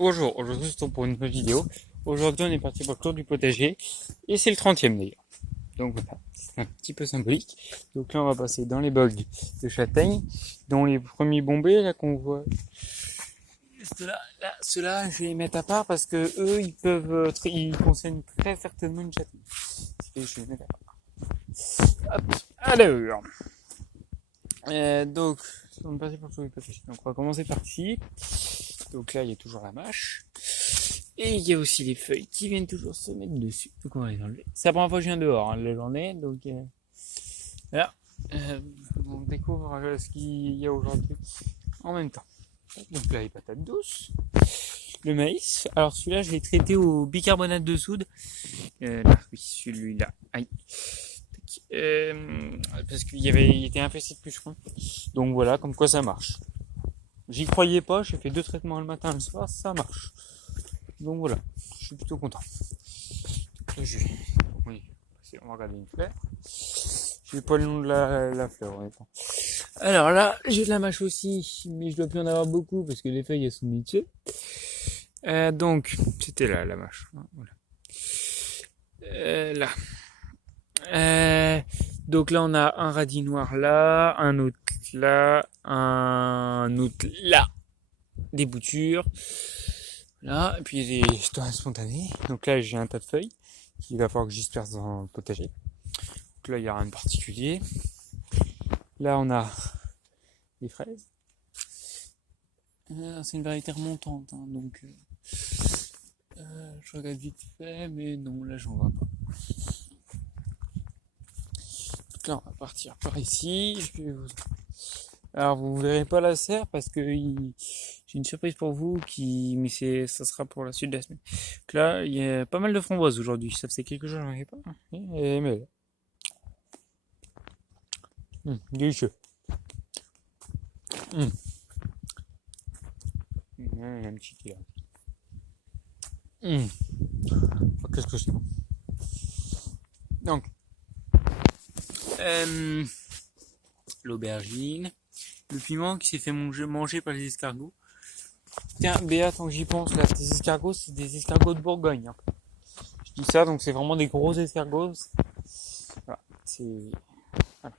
Bonjour, aujourd'hui c'est pour une nouvelle vidéo. Aujourd'hui on est parti pour le tour du potager et c'est le 30e d'ailleurs. Donc voilà, c'est un petit peu symbolique. Donc là on va passer dans les bogues de châtaigne, dont les premiers bombés là qu'on voit. Ceux-là, je vais les mettre à part parce que eux ils concernent très certainement une châtaigne. Et je vais les mettre à part. Hop, alors. Donc on est parti pour le tour du potager. Donc on va commencer par ici. Donc là il y a toujours la mâche. Et il y a aussi les feuilles qui viennent toujours se mettre dessus. Donc on va les enlever. C'est la première fois que je viens dehors, la journée. Donc voilà. On découvre ce qu'il y a aujourd'hui en même temps. Donc là les patates douces. Le maïs. Alors celui-là je l'ai traité au bicarbonate de soude. Là, oui, celui-là. Aïe. Parce qu'il était infesté de pucerons. Donc voilà, comme quoi ça marche. J'y croyais pas, j'ai fait 2 traitements le matin et le soir, ça marche. Donc voilà, je suis plutôt content. Là, on va regarder une fleur. Je n'ai pas le nom de la fleur, honnêtement. Alors là, j'ai de la mâche aussi, mais je dois plus en avoir beaucoup parce que les feuilles elles sont mises dessus. Donc, c'était là la mâche. Voilà. Là. Donc là, on a un radis noir là, un autre là, un autre là. Des boutures. Là, et puis des tomates spontanées. Donc là, j'ai un tas de feuilles qu'il va falloir que je disperse dans le potager. Donc là, il n'y a rien de particulier. Là, on a des fraises. C'est une variété remontante, hein, donc je regarde vite fait, mais non, là, j'en vois pas. Donc là, on va partir par ici. Alors, vous verrez pas la serre parce que j'ai une surprise pour vous mais ça sera pour la suite de la semaine. Donc là, il y a pas mal de framboises aujourd'hui. Ça faisait quelques jours, j'en avais pas. Mais délicieux. Il y a un petit qui là. Oh, qu'est-ce que c'est bon. Donc, l'aubergine. Le piment qui s'est fait manger par les escargots. Tiens, Béa, tant que j'y pense, là, ces escargots, c'est des escargots de Bourgogne. Hein. Je dis ça, donc c'est vraiment des gros escargots. Voilà, voilà.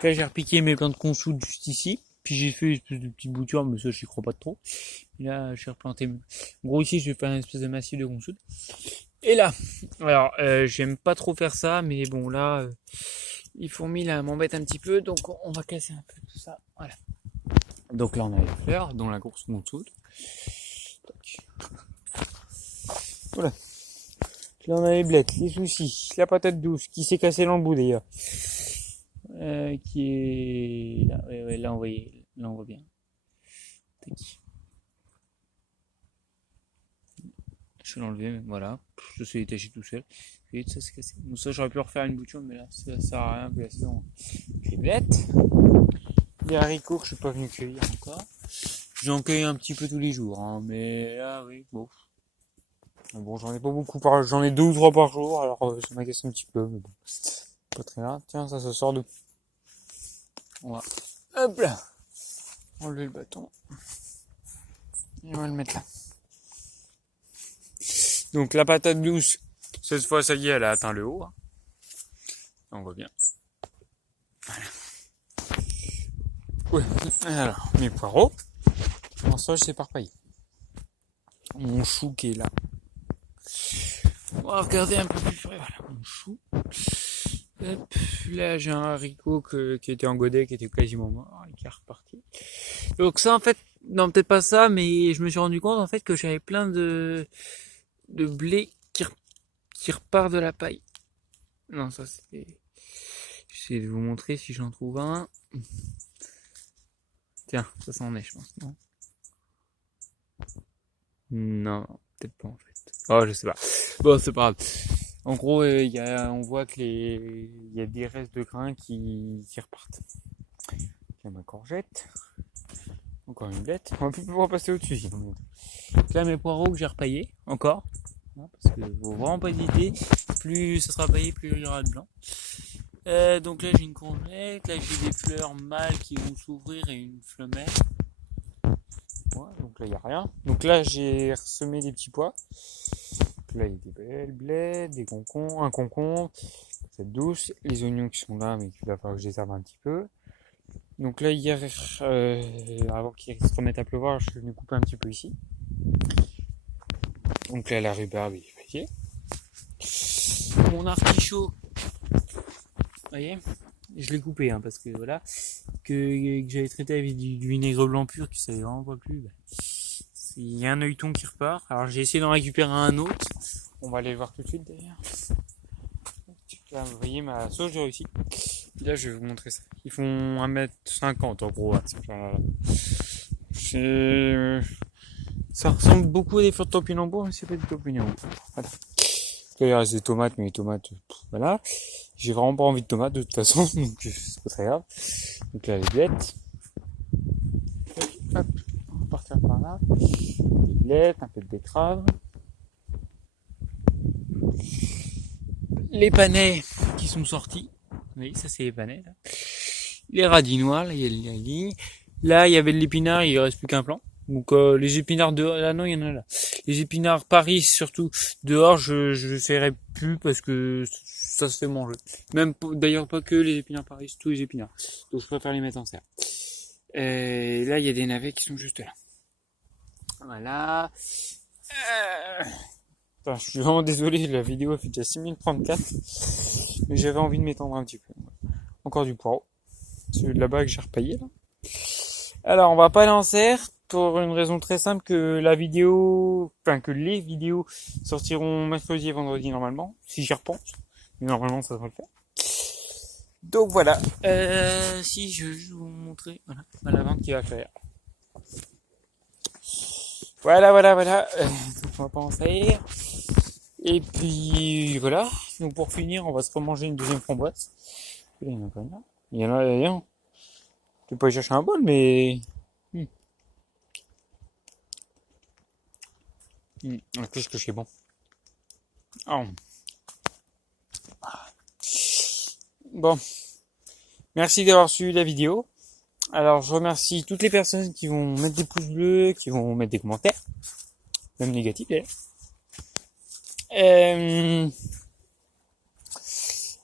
Là, j'ai repiqué mes plants de consoude juste ici. Puis j'ai fait une espèce de petite bouture, mais ça, j'y crois pas trop. Et là, j'ai replanté. En gros, ici, je vais faire une espèce de massif de consoude. Et là, alors, j'aime pas trop faire ça, mais bon, là, les fourmis, là, m'embêtent un petit peu, donc on va casser un peu tout ça. Voilà. Donc là, on a les fleurs, dont la course consoude. Voilà. Là, on a les blettes, les soucis, la patate douce, qui s'est cassée l'embout d'ailleurs. Qui est là, ouais, là, on voit bien. Je vais l'enlever, mais voilà. Je suis détaché tout seul. Et ça s'est cassé. Donc ça, j'aurais pu refaire une bouture, mais là, ça sert à rien. Les blettes. Les haricots que je suis pas venu cueillir encore. J'en cueille un petit peu tous les jours, hein, mais là, oui, bon. Bon, j'en ai pas beaucoup j'en ai 2 ou 3 par jour, alors ça m'agace un petit peu, mais bon. Pas très grave. Tiens, ça sort de. On va, hop là, enlever le bâton. Et on va le mettre là. Donc la patate douce, cette fois ça y est, elle a atteint le haut. Hein. On voit bien. Voilà. Ouais. Alors, mes poireaux. En ça, je sais parpaillé. Mon chou qui est là. On va regarder un peu plus près. Voilà, mon chou. Hop. Là, j'ai un haricot qui était en godet, qui était quasiment mort, et qui est reparti. Donc ça, en fait, non, peut-être pas ça, mais je me suis rendu compte, en fait, que j'avais plein de blé qui repart de la paille. Non, ça c'est... J'essaie de vous montrer si j'en trouve un. Tiens, ça s'en est, je pense, non? Non, peut-être pas en fait. Oh, je sais pas. Bon, c'est pas grave. En gros, on voit que il y a des restes de grains qui repartent. Il y a ma courgette. Encore une blette. On va plus pouvoir passer au-dessus. Là, mes poireaux que j'ai repaillés, encore. Parce que faut vraiment pas hésiter. Plus ça sera paillé, plus il y aura de blanc. Donc là, j'ai une courgette. Là, j'ai des fleurs mâles qui vont s'ouvrir et une femelle. mois. Donc là, il n'y a rien. Donc là, j'ai ressemé des petits pois. Donc là, il y a des belles blés, des concombres, un concombre, cette douce, les oignons qui sont là, mais qu'il va falloir que je les arde un petit peu. Donc là, hier, avant qu'il se remette à pleuvoir, je suis venu couper un petit peu ici. Donc là, la rhubarbe est faite. Mon artichaut, vous voyez, je l'ai coupé, hein, parce que voilà, que j'avais traité avec du vinaigre blanc pur, qui savait vraiment pas plus. Il y a un œilleton qui repart. Alors j'ai essayé d'en récupérer un autre. On va aller le voir tout de suite d'ailleurs. Là, vous voyez ma sauce, j'ai réussi. Là, je vais vous montrer ça. Ils font 1m50 en gros. Hein, ça ressemble beaucoup à des fleurs de topinambour, mais c'est pas du topinambour. Voilà. Là, il reste des tomates, mais les tomates, voilà. J'ai vraiment pas envie de tomates de toute façon, donc c'est pas très grave. Donc là, les blettes. Hop, on va partir par là. Des blettes, un peu de betterave. Les panais qui sont sortis. Oui, ça c'est les panais, là. Les radis noirs, là, il y a les radis. Là, il y avait de l'épinard, il reste plus qu'un plant. Donc les épinards dehors, là non, il y en a là. Les épinards Paris, surtout dehors, je ferai plus parce que ça se fait manger. Même d'ailleurs pas que les épinards Paris, tous les épinards. Donc je préfère les mettre en serre. Là, il y a des navets qui sont juste là. Voilà. Enfin, je suis vraiment désolé, la vidéo fait déjà 6034. Mais j'avais envie de m'étendre un petit peu. Encore du poireau. Celui de là-bas que j'ai repaillé là. Alors on va pas aller en serre pour une raison très simple que les vidéos sortiront mercredi et vendredi normalement, si j'y repense. Mais normalement ça devrait le faire. Donc voilà. Si je vais vous montrer à la vente qui va faire. Voilà. Donc on va pas en serre. Et puis voilà. Donc pour finir, on va se remanger une deuxième framboise. Il y en a pas là. Il y en a rien. Je vais pas y chercher un bol, mais. Qu'est-ce que c'est bon. Oh. Bon. Merci d'avoir suivi la vidéo. Alors je remercie toutes les personnes qui vont mettre des pouces bleus, qui vont mettre des commentaires. Même négatifs d'ailleurs.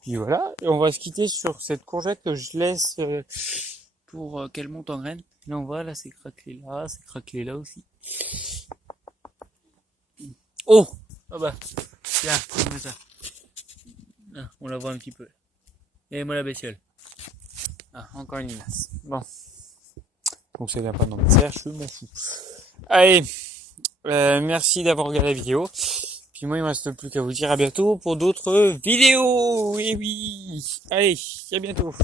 Puis voilà, et on va se quitter sur cette courgette que je laisse pour qu'elle monte en graines. Là on voit, là c'est craquelé là aussi. Oh, ah bah, tiens, comme ça. Ah, on la voit un petit peu. Et moi la bestiole. Ah, encore une limace. Bon. Donc ça vient pas dans mes serres, je m'en fous. Allez, merci d'avoir regardé la vidéo. Puis moi il me reste plus qu'à vous dire à bientôt pour d'autres vidéos. Oui. Allez, à bientôt.